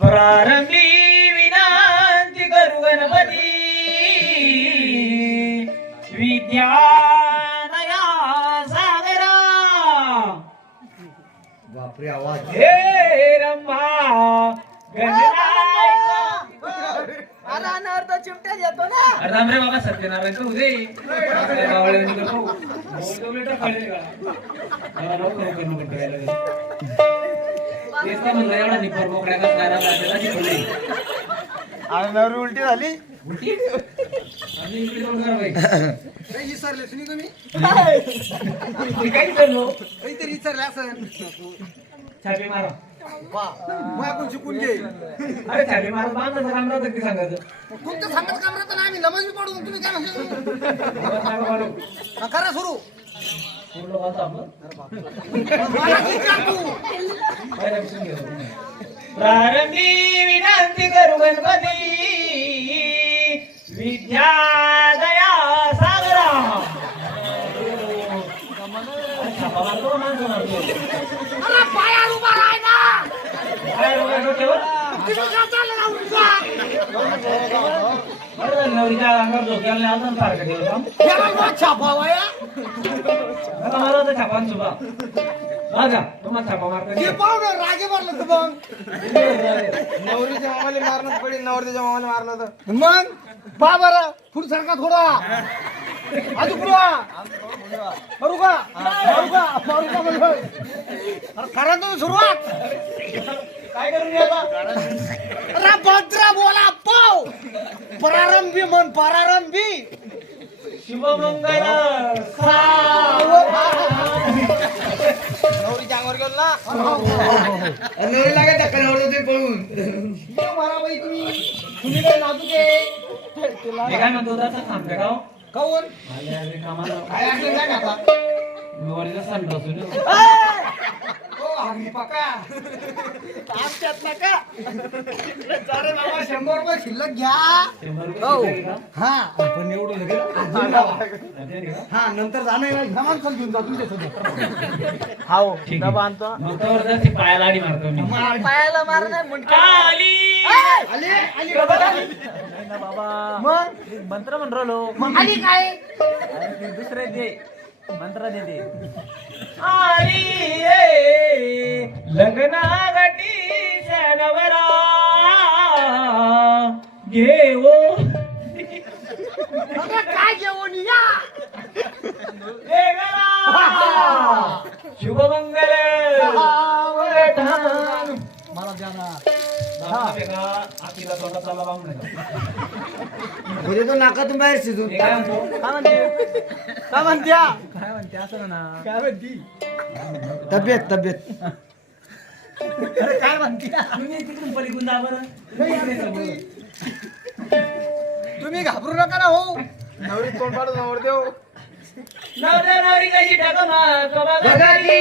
प्रारंभी विनंती करू गणपती. विद्यानया सागरा. बापरे आवाज. हे रंभा. गणनायका. अरे अनावर चिमट्या येतो ना. अरे थांब रे बाबा सत्यनारायण तर उदे अरे बावळ्यांनी नको. बोलतो बेटा कळेल का? मला नको नको नको ठेवायला रे. तेच तर म्हणलं, एवढा निपर मोकळ्या का खायला लागलेला निपले. अनावर उलटी झाली. विसरले तुम्ही काही करलो काहीतरी विसरले असं छापे मारा मग आपण शिकून घे अरे छापे मारा बांधायचं काम नव्हतं की सांगायचं तुमचं सांगत काम राहतं ना आम्ही नमाज बी पडू तुम्ही काय म्हणता करा सुरू पूर्ण आपलं. प्रारंभी विनंती करू गणपती. विद्या दया सागरा. अरे बरं झालं, नवरीच्या अंगावर झोक्याला नाही आलं काम. मारू सुभा. बघा, तुम्हाला छापा मारता रागे मारलं तर मग. नवरीच्या मामाला मारणं पडेल नवरीच्या मामाला मारलं होतं. मग? पा बरं पुढे सारखा थोडा. अजून पुढा करू का? मारू का? मारू का म्हणलं? अरे करा तुम्ही सुरुवात. काय करून अरे भद्रा बोला पाव प्रारंभी मन प्रारंभी. शुभमंगल. नवरीच्या अंगावर गेलो ना. नवरी लागत धक्का नवरी तुम्ही पळून. मारा बाई तुम्ही तुम्ही काय नाजूक आहे? मी काय म्हणतो तसं थांबते का हो? आले आले कामाला काय अडचण काय घातला मी वडील सण हो आम्ही पका आमच्यात नका. अरे बाबा. शंभर रुपये शिल्लक घ्या. शंभर रुपये हो. हा. पण एवढं? हा नंतर. घ्या माणसाला घेऊन जा तुमच्यासोबत. पायाला मारतो मी. पायाला मार नाही बाबा. मग? मंत्र म्हण राहिलो. मग? आली काय? अरे ते दुसरे ते. मंत्र देते शुभमंगल मला द्या आपल्याला तोंडात चालला तो नाकातून बाहेर शिजून काय म्हणतो काय म्हणते काय म्हणत्या काय म्हणते असं ना काय म्हणती तब्येत तब्येत काय म्हणते तिकडून पलीकडून जा तुम्ही घाबरू नका ना हो. नवरी तोंड पाडून नवर देऊ हो. नवरा नवरी कशी टाकू कबा घरी